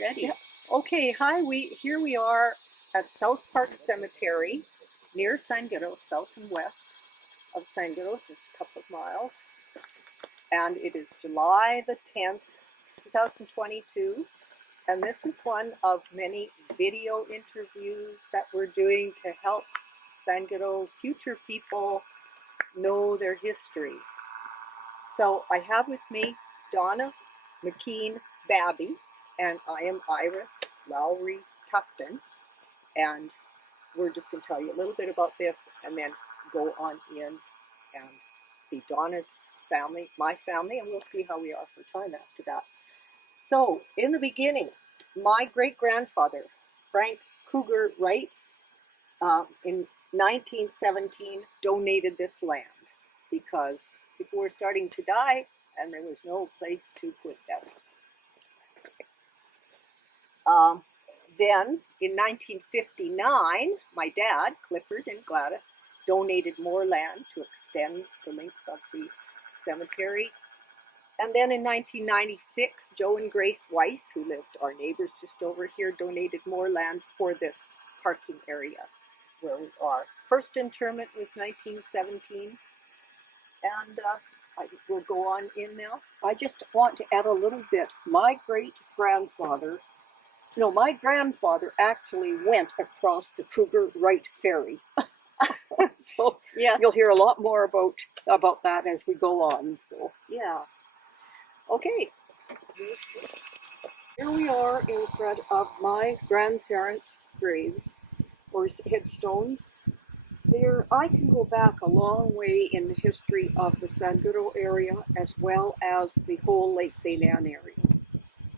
Ready? Yep. Okay, hi. Here we are at South Park Cemetery, near Sangudo, south and west of Sangudo, just a couple of miles. And it is July the 10th, 2022. And this is one of many video interviews that we're doing to help Sangudo future people know their history. So I have with me Donna McKeen Babiy, and I am Iris Lowry Tuftin, and we're just going to tell you a little bit about this and then go on in and see Donna's family, my family, and we'll see how we are for time after that. So in the beginning, my great-grandfather, Frank Cougar Wright, in 1917 donated this land because people were starting to die and there was no place to put them. Then, in 1959, my dad, Clifford and Gladys, donated more land to extend the length of the cemetery. And then in 1996, Joe and Grace Weiss, who lived, our neighbors just over here, donated more land for this parking area where we are. First interment was 1917, and we'll go on in now. I just want to add a little bit. My grandfather actually went across the Cougar Wright Ferry. So Yes. You'll hear a lot more about that as we go on. So Yeah. Okay. here we are in front of my grandparents' graves, or headstones. I can go back a long way in the history of the Sangudo area as well as the whole Lake St. Anne area.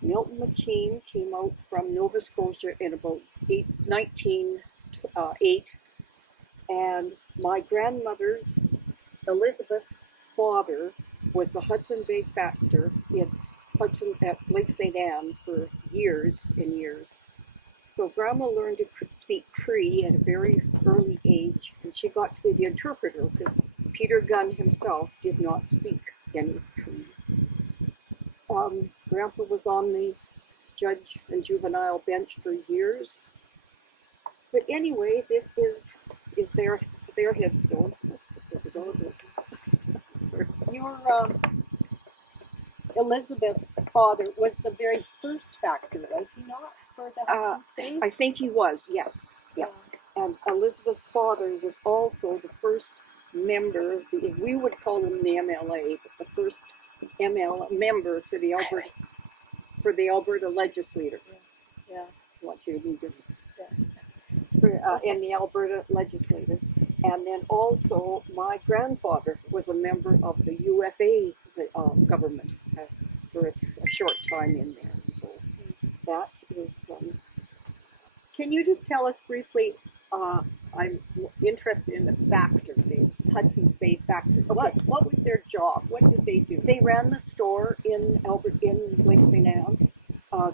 Milton McKeen came out from Nova Scotia in about 1908, and my grandmother's, Elizabeth's father, was the Hudson Bay factor at Lake St. Anne for years and years. So Grandma learned to speak Cree at a very early age, and she got to be the interpreter because Peter Gunn himself did not speak any Cree. Grandpa was on the judge and juvenile bench for years. But anyway, this is their headstone. Your Elizabeth's father was the very first factor, was he not, for the Hudson's Bay? I think he was, yes. Yeah. And Elizabeth's father was also the first member, we would call him the MLA, but the first member for the Alberta legislature. Yeah. I want you to move it. In the Alberta legislature. And then also my grandfather was a member of the UFA government for a short time in there. So that is... Can you just tell us briefly, I'm interested in the factor, the Hudson's Bay factor. Okay. What was their job? What did they do? They ran the store in Lake St. Anne.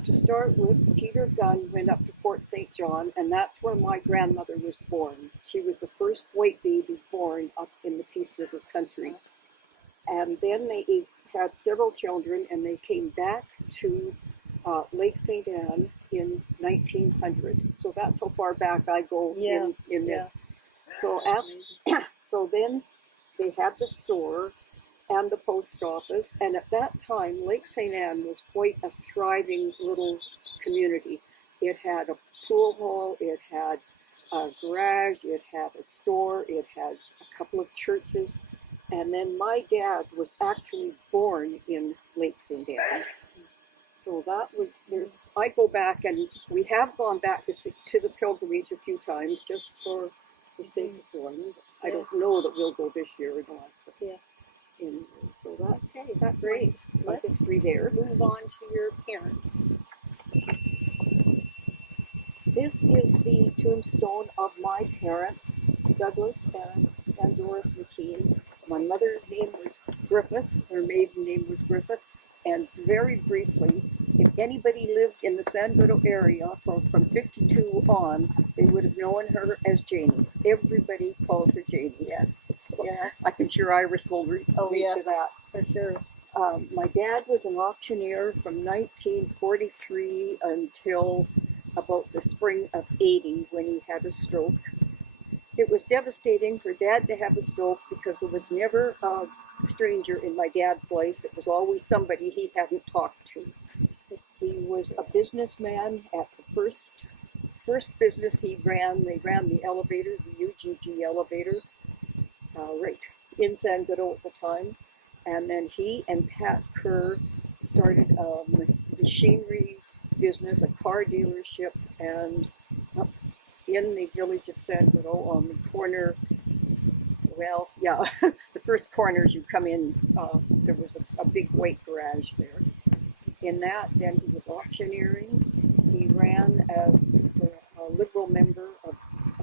To start with, Peter Gunn went up to Fort St. John, and that's where my grandmother was born. She was the first white baby born up in the Peace River country. And then they had several children, and they came back to Lake St. Anne in 1900. So that's how far back I go in this. So so then they had the store and the post office, and at that time Lake St. Anne was quite a thriving little community. It had a pool hall, it had a garage, it had a store, it had a couple of churches, and then my dad was actually born in Lake St. Anne. So that was, I go back, and we have gone back to the pilgrimage a few times just for the sake of going. I don't know that we'll go this year or not. But so that's great. My history there. Move on to your parents. This is the tombstone of my parents, Douglas and Doris McKeen. My mother's name was Griffith. Her maiden name was Griffith. And very briefly, if anybody lived in the Sangudo area from 52 on, they would have known her as Janie. Everybody called her Janie. Yeah. So I'm sure Iris will relate to that. For sure. My dad was an auctioneer from 1943 until about the spring of 80 when he had a stroke. It was devastating for Dad to have a stroke because there was never a stranger in my dad's life. It was always somebody he hadn't talked to. He was a businessman at the first business he ran. They ran the elevator, the UGG elevator, right in Sangudo at the time. And then he and Pat Kerr started a machinery business, a car dealership, and up in the village of Sangudo on the corner, well, yeah, the first corner as you come in, there was a big white garage there. In that, then he was auctioneering. He ran as a Liberal member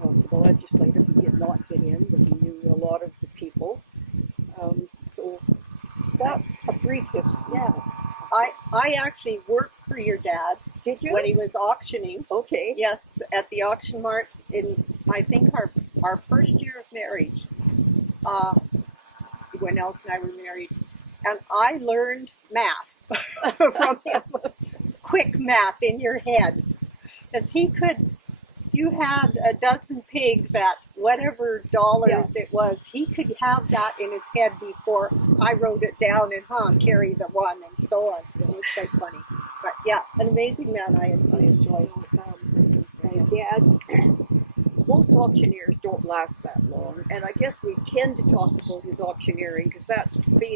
of the legislative. He did not get in, but he knew a lot of the people. So that's a brief history. Yeah. I actually worked for your dad. Did you? When he was auctioning. Okay. Yes, at the auction mart in, I think, our first year of marriage, when Elf and I were married. And I learned math from him. Quick math in your head. Because he could, if you had a dozen pigs at whatever dollars it was, he could have that in his head before I wrote it down and carry the one and so on. It was quite funny. But yeah, an amazing man. I enjoyed. My dad, most auctioneers don't last that long, and I guess we tend to talk about his auctioneering because that's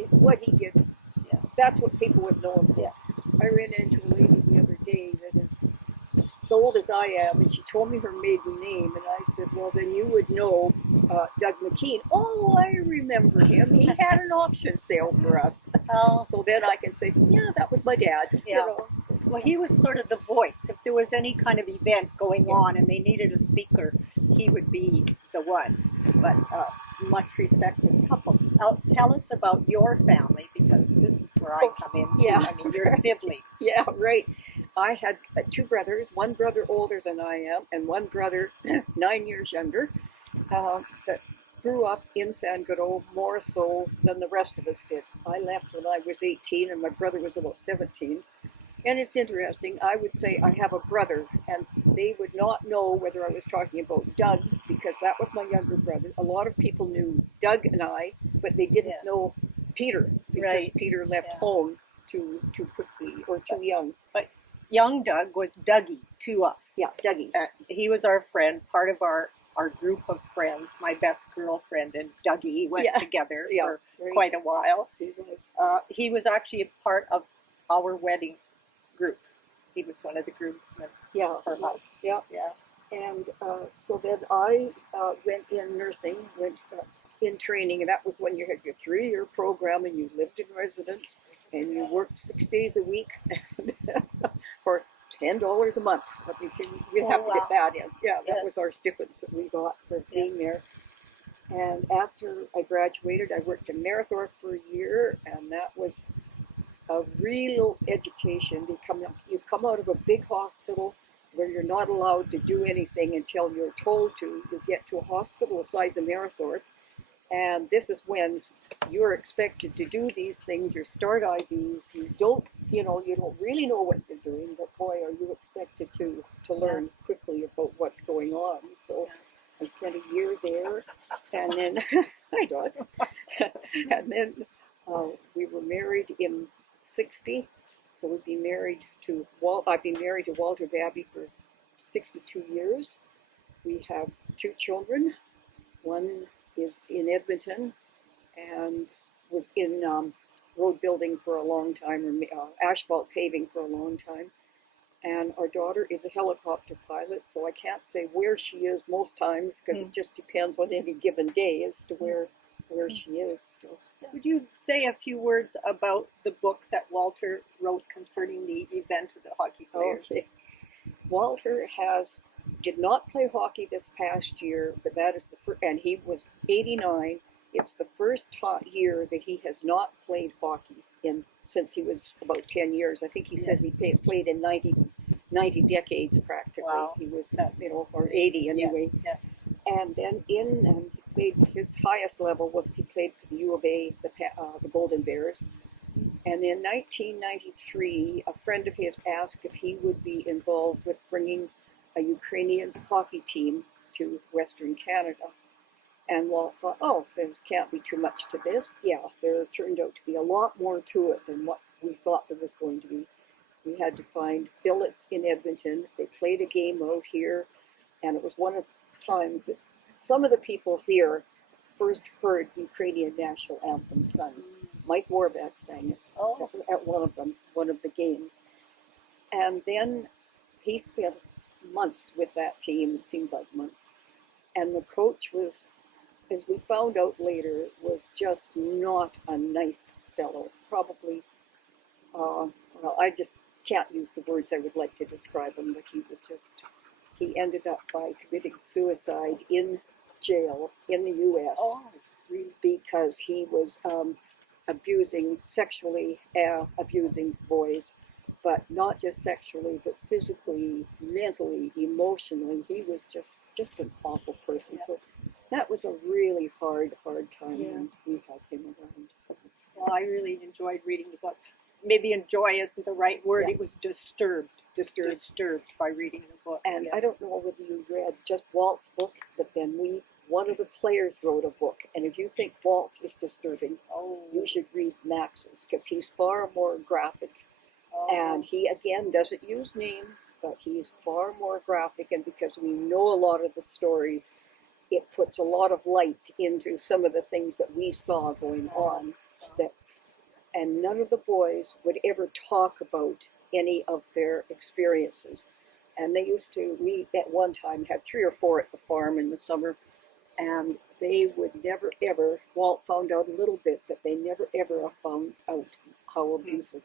what he did. Yeah, that's what people would know him for. Yeah. I ran into a lady the other day that is as old as I am, and she told me her maiden name, and I said, well, then you would know Doug McKeen. Oh, I remember him. He had an auction sale for us. Oh. So then I can say, yeah, that was my dad. Yeah. You know. Well, he was sort of the voice. If there was any kind of event going on and they needed a speaker, he would be the one. But much respected couple. Tell us about your family, because this is where I come in. Yeah. I mean, your siblings. Yeah, right. I had two brothers, one brother older than I am, and one brother 9 years younger, that grew up in Sangudo more so than the rest of us did. I left when I was 18, and my brother was about 17. And it's interesting, I would say I have a brother, and they would not know whether I was talking about Doug, because that was my younger brother. A lot of people knew Doug and I, but they didn't know Peter, because Peter left home too quickly, or too young. But young Doug was Dougie to us. Yeah, Dougie. He was our friend, part of our group of friends. My best girlfriend and Dougie went together for quite a while. He was actually a part of our wedding group. He was one of the groomsmen for us. Yeah. And so then I went in nursing, went in training, and that was when you had your 3-year program and you lived in residence and you worked 6 days a week for $10 a month. We'd have to get that in. Yeah, that was our stipends that we got for being there. And after I graduated, I worked in Marathon for a year, and that was a real education. You come out of a big hospital where you're not allowed to do anything until you're told to. You get to a hospital the size of Marathon, and this is when you're expected to do these things. Your start IVs. You don't really know what you're doing, but boy, are you expected to learn quickly about what's going on. So I spent a year there, and then hi dog, and then we were married in '60, so I've been married to Walter Babiy for 62 years. We have 2 children. One is in Edmonton and was in road building for a long time, or asphalt paving for a long time. And our daughter is a helicopter pilot, so I can't say where she is most times because it just depends on any given day as to where she is. So. Would you say a few words about the book that Walter wrote concerning the event of the hockey players? Okay. Walter did not play hockey this past year, but that is and he was 89. It's the first year that he has not played hockey since he was about 10 years. I think he says he played in 90 decades practically. Wow. He was, or 80 anyway. Yeah. And then his highest level was he played for the U of A, the Golden Bears. And in 1993, a friend of his asked if he would be involved with bringing a Ukrainian hockey team to Western Canada. And Walt thought, oh, there can't be too much to this. Yeah, there turned out to be a lot more to it than what we thought there was going to be. We had to find billets in Edmonton. They played a game out here, and it was one of the times that some of the people here first heard Ukrainian national anthem sung. Mike Warbeck sang it at one of the games. And then he spent months with that team, it seemed like months. And the coach was, as we found out later, was just not a nice fellow. Probably, well, I just can't use the words I would like to describe him, but he ended up by committing suicide in jail in the U.S. Because he was sexually abusing boys, but not just sexually, but physically, mentally, emotionally. He was just an awful person. So that was a really hard time when we had him around. Well, I really enjoyed reading the book. Maybe enjoy isn't the right word. It was disturbed by reading the book. And I don't know whether you read just Walt's book, but then one of the players wrote a book. And if you think Walt's is disturbing, you should read Max's, because he's far more graphic. And he, again, doesn't use names, but he's far more graphic. And because we know a lot of the stories, it puts a lot of light into some of the things that we saw going on. And none of the boys would ever talk about any of their experiences. And we at one time had 3 or 4 at the farm in the summer, and they would never ever, Walt found out a little bit, but they never ever found out how abusive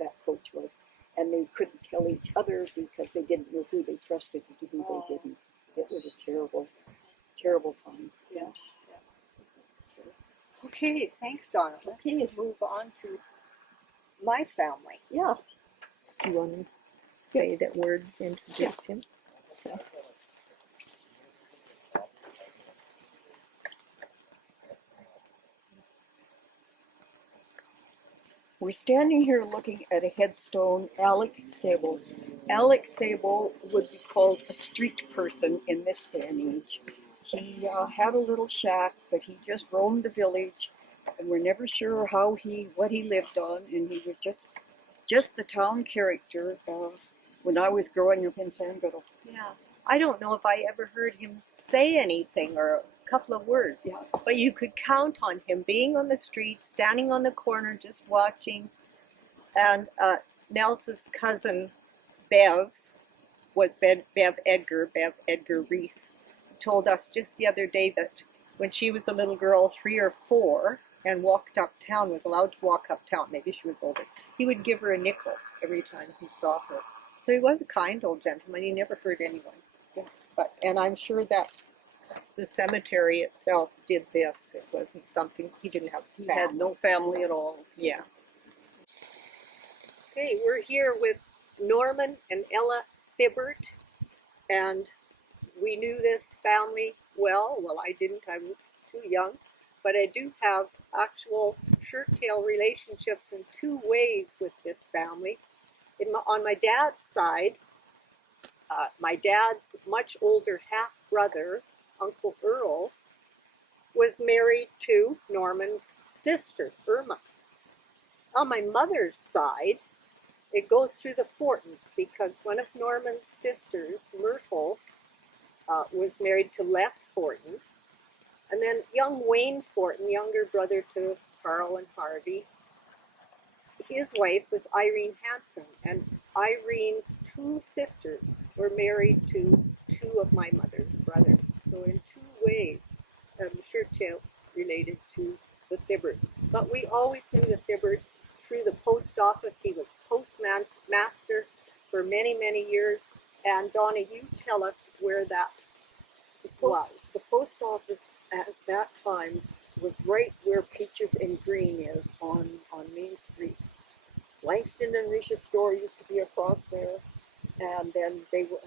that coach was. And they couldn't tell each other because they didn't know who they trusted and who they didn't. It was a terrible, terrible time. Yeah. So. Okay, thanks, Donna. Let's move on to my family. Yeah. You want to say that words introduce him? Yeah. We're standing here looking at a headstone, Alex Sable. Alex Sable would be called a street person in this day and age. He had a little shack, but he just roamed the village, and we're never sure what he lived on, and he was just the town character when I was growing up in Sangudo. Yeah, I don't know if I ever heard him say anything or a couple of words, but you could count on him being on the street, standing on the corner, just watching. And Nels's cousin, Bev Edgar Reese, told us just the other day that when she was a little girl, 3 or 4, and was allowed to walk uptown, maybe she was older, he would give her a nickel every time he saw her. So he was a kind old gentleman. He never hurt anyone. And I'm sure that the cemetery itself did this. It wasn't something, he didn't have family. He had no family at all. So. Yeah. Okay, we're here with Norman and Ella Thibbert, and we knew this family well. Well, I didn't. I was too young. But I do have actual shirt-tail relationships in 2 ways with this family. On my dad's side, my dad's much older half-brother, Uncle Earl, was married to Norman's sister, Irma. On my mother's side, it goes through the Fortons, because one of Norman's sisters, Myrtle, was married to Les Fortin. And then young Wayne Fortin, younger brother to Carl and Harvey, his wife was Irene Hanson, and Irene's 2 sisters were married to 2 of my mother's brothers. So in 2 ways, Shirtail related to the Thibberts. But we always knew the Thibberts through the post office. He was postmaster for many, many years. And Donna, you tell us where that was. The post office at that time was right where Peaches and Green is on Main Street. Langston and Risha's store used to be across there, and then they were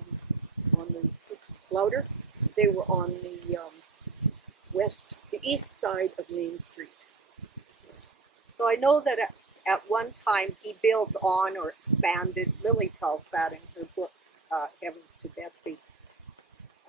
on the Louder. They were on the the east side of Main Street. So I know that at one time he built on or expanded. Lily tells that in her book, Heavens to Betsy.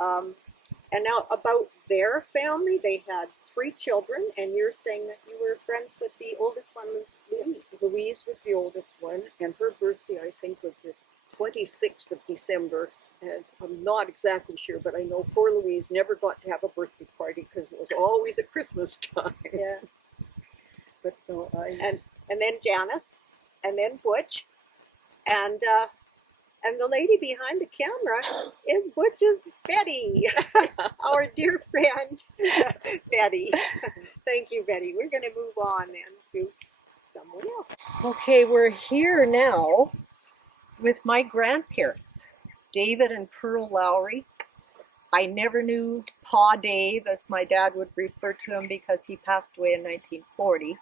And now about their family, they had 3 children, and you're saying that you were friends with the oldest one, Louise. Louise was the oldest one, and her birthday, I think, was the 26th of December. And I'm not exactly sure, but I know poor Louise never got to have a birthday party because it was always at Christmas time. Yeah. But no, And then Janice, and then Butch, and the lady behind the camera is Butch's Betty, our dear friend Betty. Thank you, Betty. We're going to move on and to someone else. Okay, we're here now with my grandparents, David and Pearl Lowry. I never knew Pa Dave, as my dad would refer to him, because he passed away in 1940,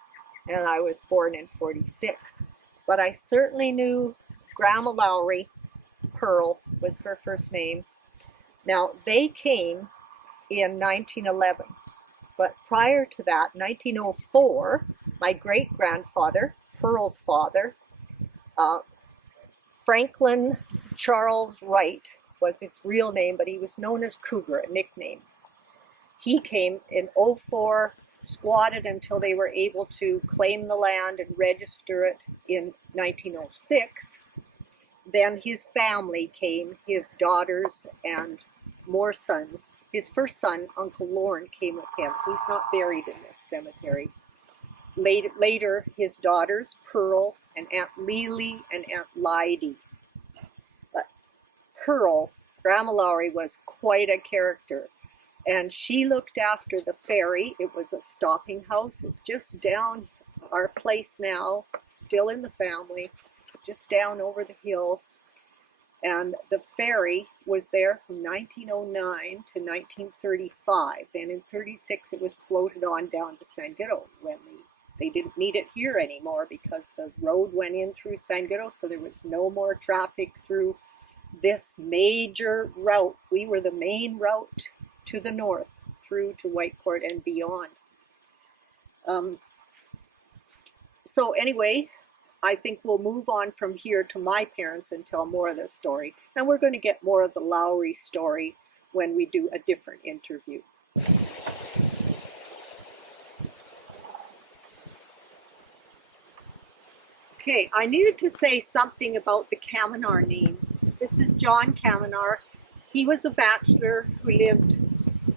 and I was born in 46. But I certainly knew Grandma Lowry. Pearl was her first name. Now, they came in 1911, but prior to that, 1904, my great-grandfather, Pearl's father, Franklin Charles Wright was his real name, but he was known as Cougar, a nickname. He came in 04, squatted until they were able to claim the land and register it in 1906. Then his family came, his daughters and more sons. His first son, Uncle Lorne, came with him. He's not buried in this cemetery. Later, his daughters, Pearl and Aunt Lily and Aunt Lydy. But Pearl, Grandma Lowry, was quite a character. And she looked after the ferry. It was a stopping house. It's just down our place now, still in the family, just down over the hill. And the ferry was there from 1909 to 1935. And in 36, it was floated on down to Sangudo when they didn't need it here anymore because the road went in through Sangudo, so there was no more traffic through this major route. We were the main route to the north, through to Whitecourt and beyond. So anyway, I think we'll move on from here to my parents and tell more of the story. And we're going to get more of the Lowry story when we do a different interview. Okay, I needed to say something about the Kaminar name. This is John Kaminar. He was a bachelor who lived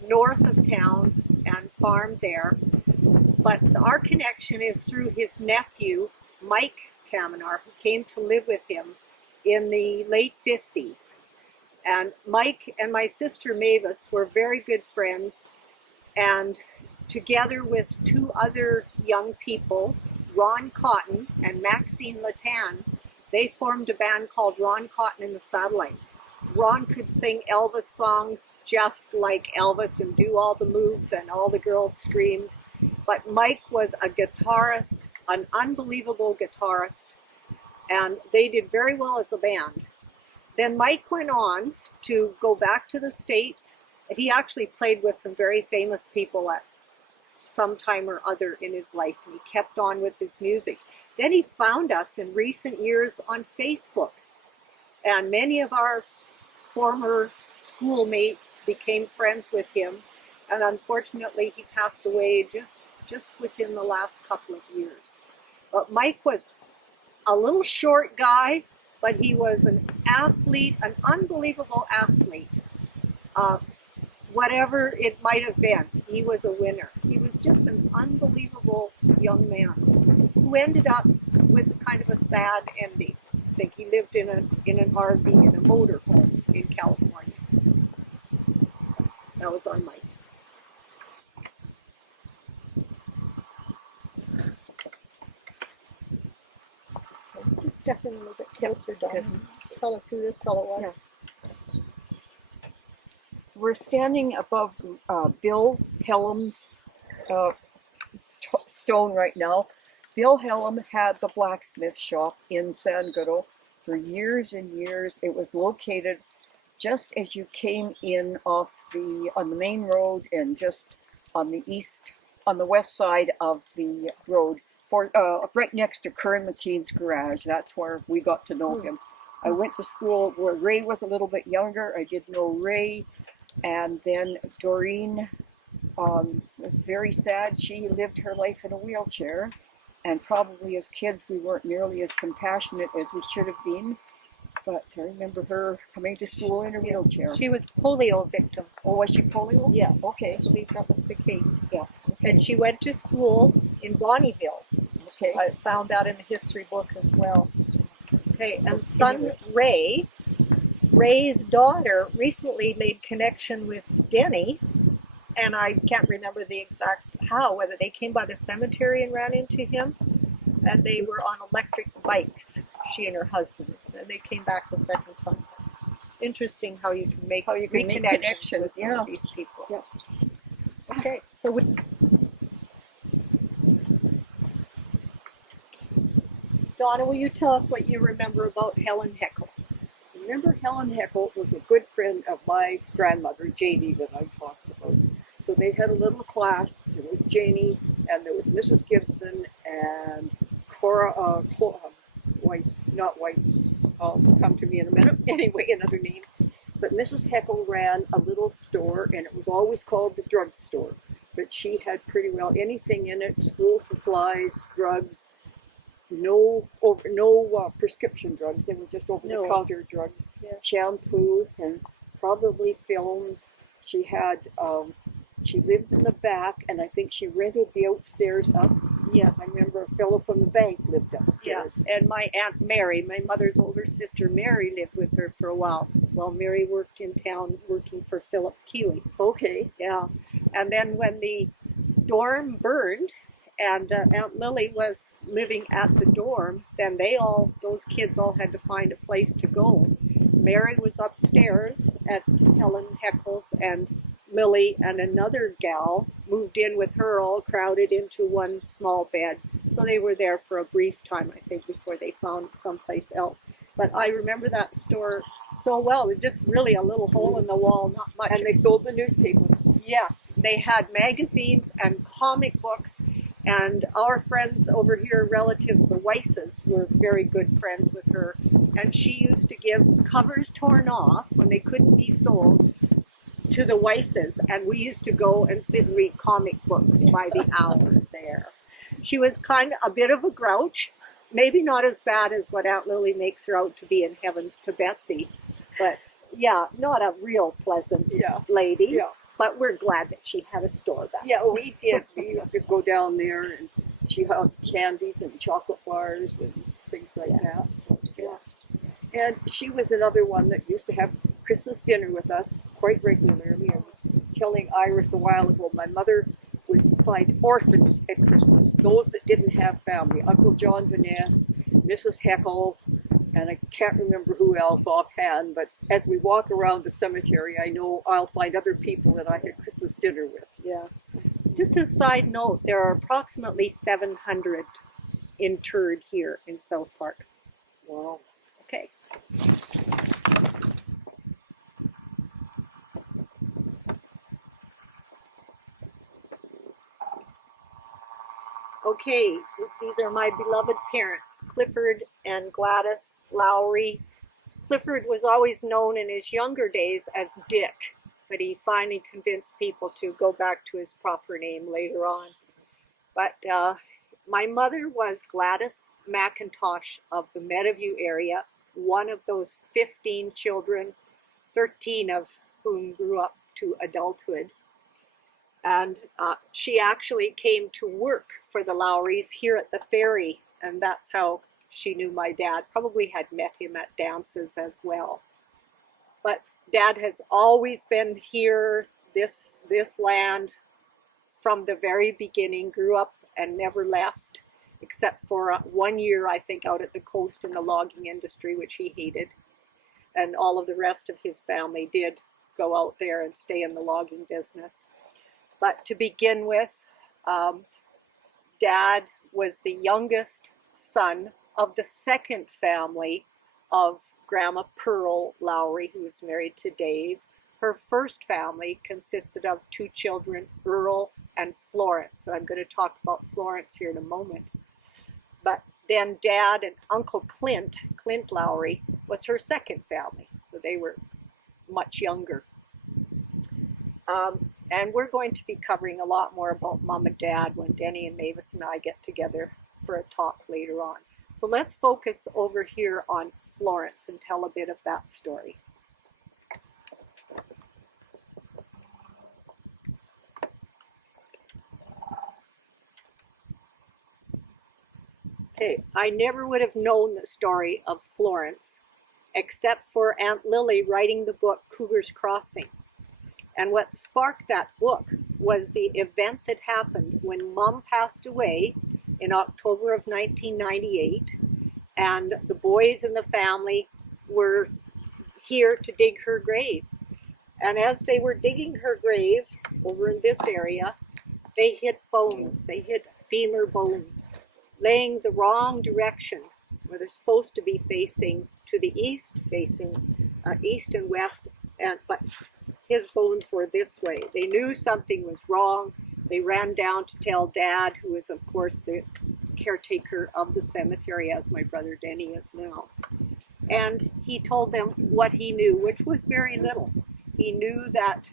north of town and farmed there. But our connection is through his nephew, Mike Kaminar, who came to live with him in the late 50s. And Mike and my sister Mavis were very good friends. And together with 2 other young people, Ron Cotton and Maxine Latan, they formed a band called Ron Cotton and the Satellites. Ron could sing Elvis songs just like Elvis and do all the moves, and all the girls screamed. But Mike was a guitarist, an unbelievable guitarist, and they did very well as a band. Then Mike went on to go back to the States. He actually played with some very famous people at some time or other in his life, and he kept on with his music. Then he found us in recent years on Facebook, and many of our former schoolmates became friends with him, and unfortunately he passed away just within the last couple of years. But Mike was a little short guy, but he was an athlete, an unbelievable athlete. Whatever it might have been, he was a winner. He was just an unbelievable young man who ended up with kind of a sad ending. I think he lived in an RV, in a motorhome in California. That was our Mike. Just step in a little bit closer, Dawn. Tell us who this fellow was. Yeah. We're standing above Bill Hellam's stone right now. Bill Hellam had the blacksmith shop in Sangudo for years and years. It was located just as you came in on the main road, and just on the west side of the road. right next to Curran McKeen's garage. That's where we got to know him. I went to school where Ray was a little bit younger. I did know Ray, and then Doreen was very sad. She lived her life in a wheelchair, and probably as kids we weren't nearly as compassionate as we should have been. But I remember her coming to school in a wheelchair. She was polio victim. Oh, was she polio? Yeah. Okay. I believe that was the case. Yeah. Okay. And she went to school in Bonnyville. Okay. I found that in the history book as well. Okay, and son Ray, Ray's daughter recently made connection with Denny, and I can't remember the exact how, whether they came by the cemetery and ran into him, and they were on electric bikes, she and her husband, and they came back the second time. Interesting how you can make connections with some of these people. Yeah. Okay, so Donna, will you tell us what you remember about Helen Heckel? Remember, Helen Heckel was a good friend of my grandmother, Janie, that I talked about. So they had a little class. There was Janie, and there was Mrs. Gibson, and Cora Weiss, not Weiss. Come to me in a minute. Anyway, another name. But Mrs. Heckel ran a little store, and it was always called the drugstore. But she had pretty well anything in it: school supplies, drugs. No prescription drugs. They were just over-the-counter drugs. Yeah. Shampoo and probably films. She had. She lived in the back, and I think she rented the outstairs up. Yes. I remember a fellow from the bank lived upstairs. Yeah. And my Aunt Mary, my mother's older sister Mary, lived with her for a while Mary worked in town working for Philip Keeley. Okay. Yeah. And then when the dorm burned, and Aunt Lily was living at the dorm, then those kids all had to find a place to go. Mary was upstairs at Helen Heckel's, and Lily and another gal moved in with her, all crowded into one small bed. So they were there for a brief time, I think, before they found someplace else. But I remember that store so well. It was just really a little hole in the wall, not much. And they sold the newspaper. Yes, they had magazines and comic books. And our friends over here, relatives, the Weisses, were very good friends with her. And she used to give covers torn off when they couldn't be sold to the Weisses. And we used to go and sit and read comic books by the hour there. She was kind of a bit of a grouch. Maybe not as bad as what Aunt Lily makes her out to be in Heavens to Betsy. But yeah, not a real pleasant lady. Yeah. But we're glad that she had a store back. Yeah, we did. We used to go down there, and she had candies and chocolate bars and things like that. So, yeah. And she was another one that used to have Christmas dinner with us quite regularly. I was telling Iris a while ago, my mother would find orphans at Christmas, those that didn't have family. Uncle John Vaness, Mrs. Heckel, and I can't remember who else offhand, but as we walk around the cemetery, I know I'll find other people that I had Christmas dinner with. Yeah. Just a side note, there are approximately 700 interred here in South Park. Wow. Okay. Okay, these are my beloved parents, Clifford and Gladys Lowry. Clifford was always known in his younger days as Dick, but he finally convinced people to go back to his proper name later on. But my mother was Gladys McIntosh of the Meadowview area, one of those 15 children, 13 of whom grew up to adulthood. And she actually came to work for the Lowrys here at the ferry, and that's how she knew my dad. Probably had met him at dances as well. But Dad has always been here, this land, from the very beginning, grew up and never left, except for 1 year, I think, out at the coast in the logging industry, which he hated. And all of the rest of his family did go out there and stay in the logging business. But to begin with, Dad was the youngest son of the second family of Grandma Pearl Lowry, who was married to Dave. Her first family consisted of 2 children, Earl and Florence. And I'm going to talk about Florence here in a moment. then Dad and Uncle Clint Lowry, was her second family. So they were much younger. And we're going to be covering a lot more about Mom and Dad when Denny and Mavis and I get together for a talk later on. So let's focus over here on Florence and tell a bit of that story. Okay, I never would have known the story of Florence except for Aunt Lily writing the book Cougar's Crossing. And what sparked that book was the event that happened when Mom passed away in October of 1998, and the boys in the family were here to dig her grave. And as they were digging her grave over in this area, they hit bones. They hit femur bone, laying the wrong direction, where they're supposed to be facing to the east, facing east and west, but his bones were this way. They knew something was wrong. They ran down to tell Dad, who is, of course, the caretaker of the cemetery, as my brother Denny is now. And he told them what he knew, which was very little. He knew that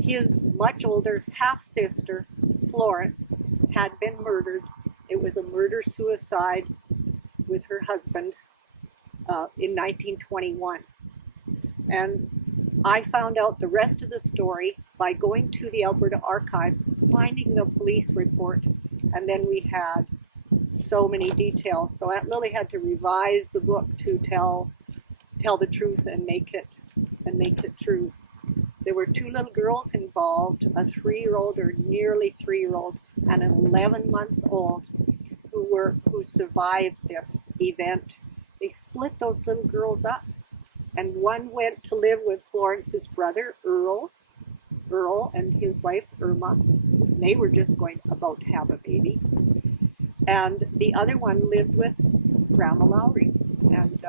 his much older half-sister, Florence, had been murdered. It was a murder-suicide with her husband in 1921. And I found out the rest of the story by going to the Alberta Archives, finding the police report, and then we had so many details. So Aunt Lily had to revise the book to tell the truth and make it true. There were two little girls involved, a 3-year-old or nearly 3-year-old and an 11-month-old who survived this event. They split those little girls up, and one went to live with Florence's brother, Earl and his wife, Irma. They were just about to have a baby. And the other one lived with Grandma Lowry and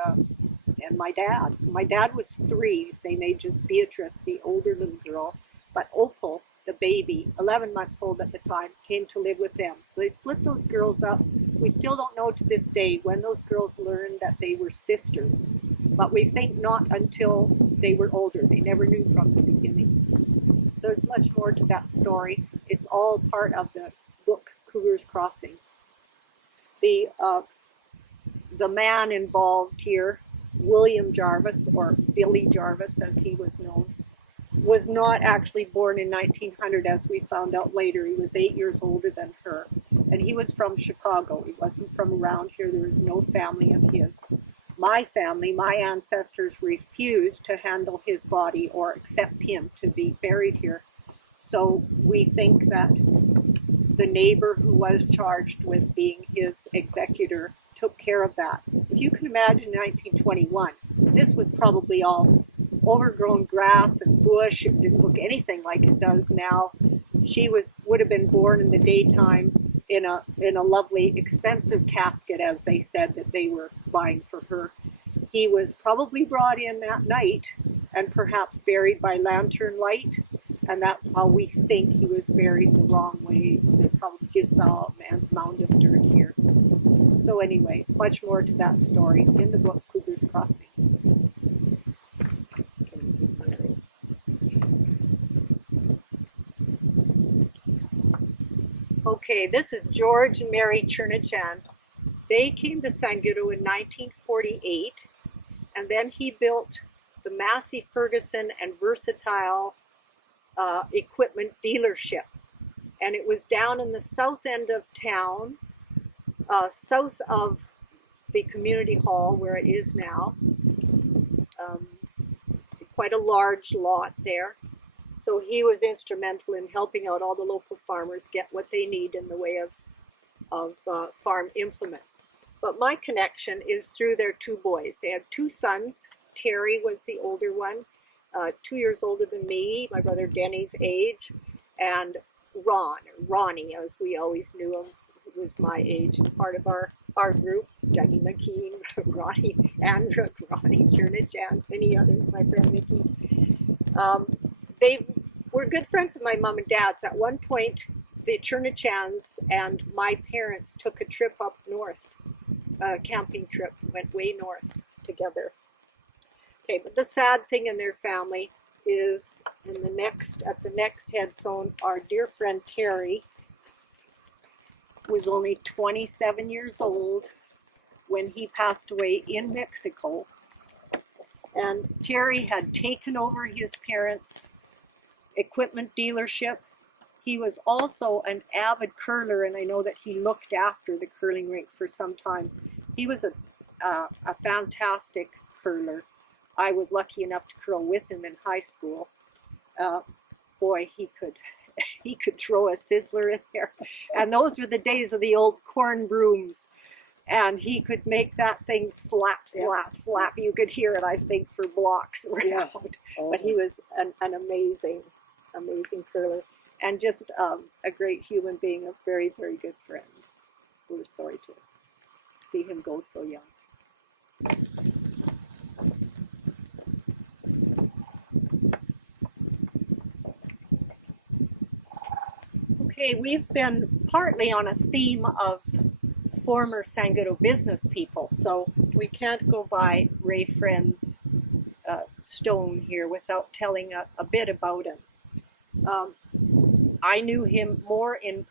my dad. So my dad was 3, same age as Beatrice, the older little girl. But Opal, the baby, 11 months old at the time, came to live with them. So they split those girls up. We still don't know to this day when those girls learned that they were sisters. But we think not until they were older. They never knew from the beginning. There's much more to that story. It's all part of the book Cougar's Crossing. The man involved here, William Jarvis, or Billy Jarvis as he was known, was not actually born in 1900, as we found out later. He was 8 years older than her. And he was from Chicago. He wasn't from around here. There was no family of his. My family, my ancestors, refused to handle his body or accept him to be buried here. So we think that the neighbor who was charged with being his executor took care of that. If you can imagine 1921, this was probably all overgrown grass and bush. It didn't look anything like it does now. She would have been born in the daytime in a lovely, expensive casket, as they said that they were buying for her. He was probably brought in that night and perhaps buried by lantern light, and that's how we think he was buried the wrong way. They probably just saw a mound of dirt here. So anyway, much more to that story in the book Cougar's Crossing. Okay, this is George and Mary Chernachan. They came to Sangudo in 1948, and then he built the Massey Ferguson and Versatile equipment dealership. And it was down in the south end of town, south of the community hall where it is now. Quite a large lot there. So he was instrumental in helping out all the local farmers get what they need in the way of farm implements. But my connection is through their 2 boys. They had 2 sons. Terry was the older one, 2 years older than me, my brother Denny's age, and Ronnie, as we always knew him, who was my age and part of our group, Dougie McKeen, Ronnie Andrew, Ronnie Chernachan, many others, my friend Mickey. They were good friends of my mom and dad's. At one point, the Chernachans and my parents took a trip up north camping trip, went way north together. Okay, but the sad thing in their family is at the next headstone, our dear friend Terry was only 27 years old when he passed away in Mexico. And Terry had taken over his parents' equipment dealership. He was also an avid curler, and I know that he looked after the curling rink for some time. He was a fantastic curler. I was lucky enough to curl with him in high school. Boy, he could throw a sizzler in there. And those were the days of the old corn brooms. And he could make that thing slap, slap, slap. You could hear it, I think, for blocks around. Yeah. But he was an amazing, amazing curler. And just a great human being, a very, very good friend. We're sorry to see him go so young. Okay, we've been partly on a theme of former Sangudo business people, so we can't go by Ray Friend's stone here without telling a bit about him. I knew him more in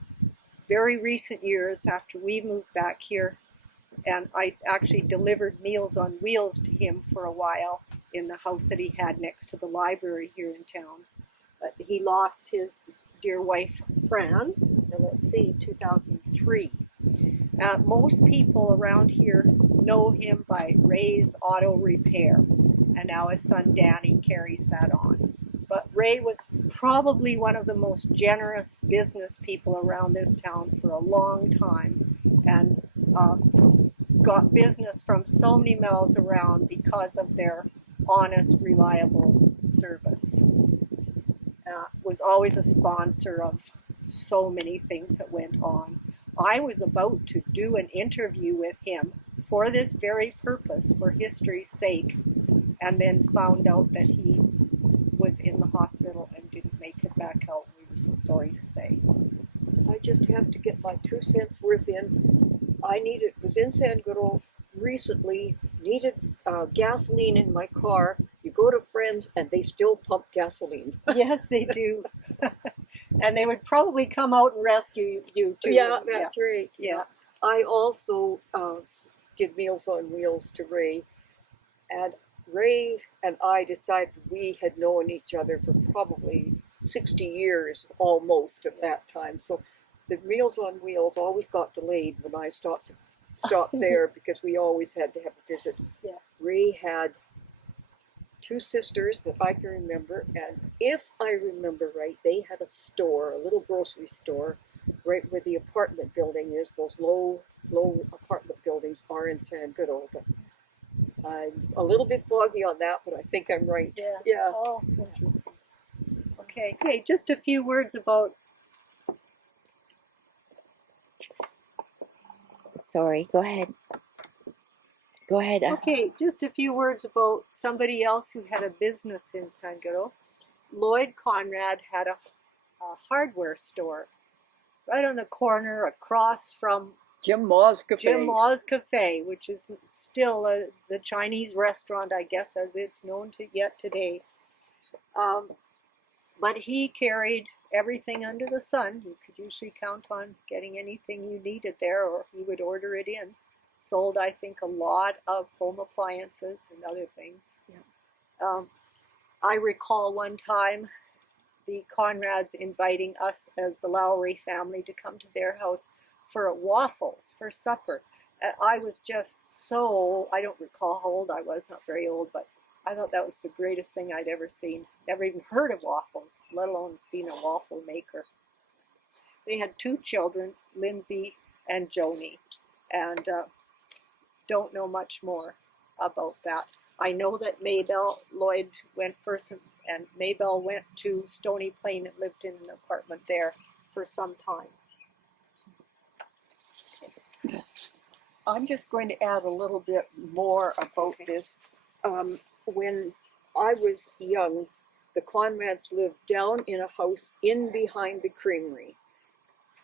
very recent years after we moved back here, and I actually delivered Meals on Wheels to him for a while in the house that he had next to the library here in town. But he lost his dear wife, Fran, and let's see, 2003. Most people around here know him by Ray's Auto Repair, and now his son Danny carries that on. But Ray was probably one of the most generous business people around this town for a long time, and got business from so many miles around because of their honest, reliable service. Was always a sponsor of so many things that went on. I was about to do an interview with him for this very purpose, for history's sake, and then found out that he was in the hospital and didn't make it back out. We were so sorry to say. I just have to get my 2 cents worth in. Was in Sangudo recently, needed gasoline in my car. You go to friends and they still pump gasoline. Yes, they do. And they would probably come out and rescue you too. Yeah, that's right. Yeah. I also did Meals on Wheels to Ray, and Ray and I decided we had known each other for probably 60 years almost at that time. So the Meals on Wheels always got delayed when I stopped there because we always had to have a visit. Yeah. Ray had 2 sisters that I can remember, and if I remember right, they had a store, a little grocery store, right where the apartment building is. Those low apartment buildings are in Sangudo. But I'm a little bit foggy on that, but I think I'm right. Yeah. Oh, interesting. Okay, just a few words about... Sorry, go ahead. Go ahead. Okay, just a few words about somebody else who had a business in Sangudo. Lloyd Conrad had a hardware store right on the corner across from Jim Maw's Cafe. Jim Maw's Cafe, which is still the Chinese restaurant, I guess, as it's known to yet today. But he carried everything under the sun. You could usually count on getting anything you needed there, or he would order it in. Sold, I think, a lot of home appliances and other things. Yeah. I recall one time the Conrads inviting us as the Lowry family to come to their house for waffles for supper. And I was just so, I don't recall how old I was, not very old, but I thought that was the greatest thing I'd ever seen. Never even heard of waffles, let alone seen a waffle maker. They had 2 children, Lindsay and Joni, and don't know much more about that. I know that Maybelle Lloyd went first, and Maybelle went to Stony Plain and lived in an apartment there for some time. I'm just going to add a little bit more about this. When I was young, the Conrads lived down in a house in behind the creamery,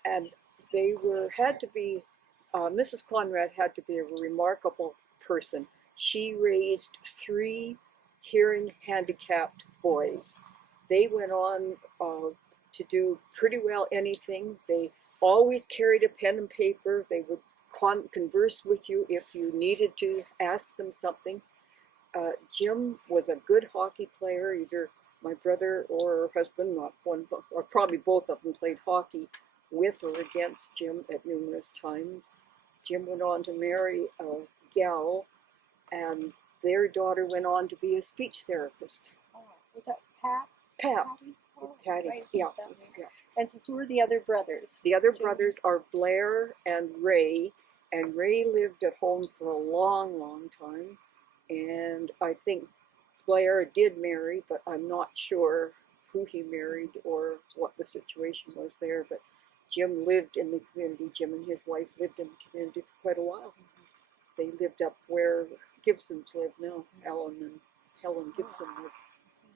and they had to be Mrs. Conrad had to be a remarkable person. She raised 3 hearing handicapped boys. They went on to do pretty well anything. They always carried a pen and paper. They would converse with you if you needed to ask them something. Jim was a good hockey player. Either my brother or her husband, not one, or probably both of them, played hockey with or against Jim at numerous times. Jim went on to marry a gal, and their daughter went on to be a speech therapist. Oh, was that Pat? Pat. Patty? Oh, Patty, right, yeah, that name. yeah. And so who are the other brothers? The other Jim? brothers are Blair and Ray lived at home for a long, long time. And I think Blair did marry, but I'm not sure who he married or what the situation was there. But Jim lived in the community. Jim and his wife lived in the community for quite a while. They lived up where Gibsons live now. Alan and Helen Gibson live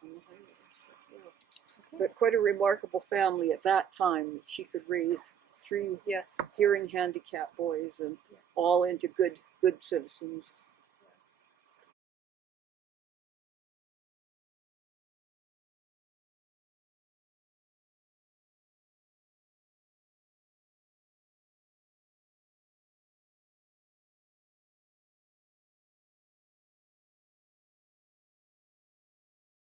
on the highway. So, yeah. But quite a remarkable family at that time. She could raise 3 Yes. hearing handicapped boys and all into good citizens.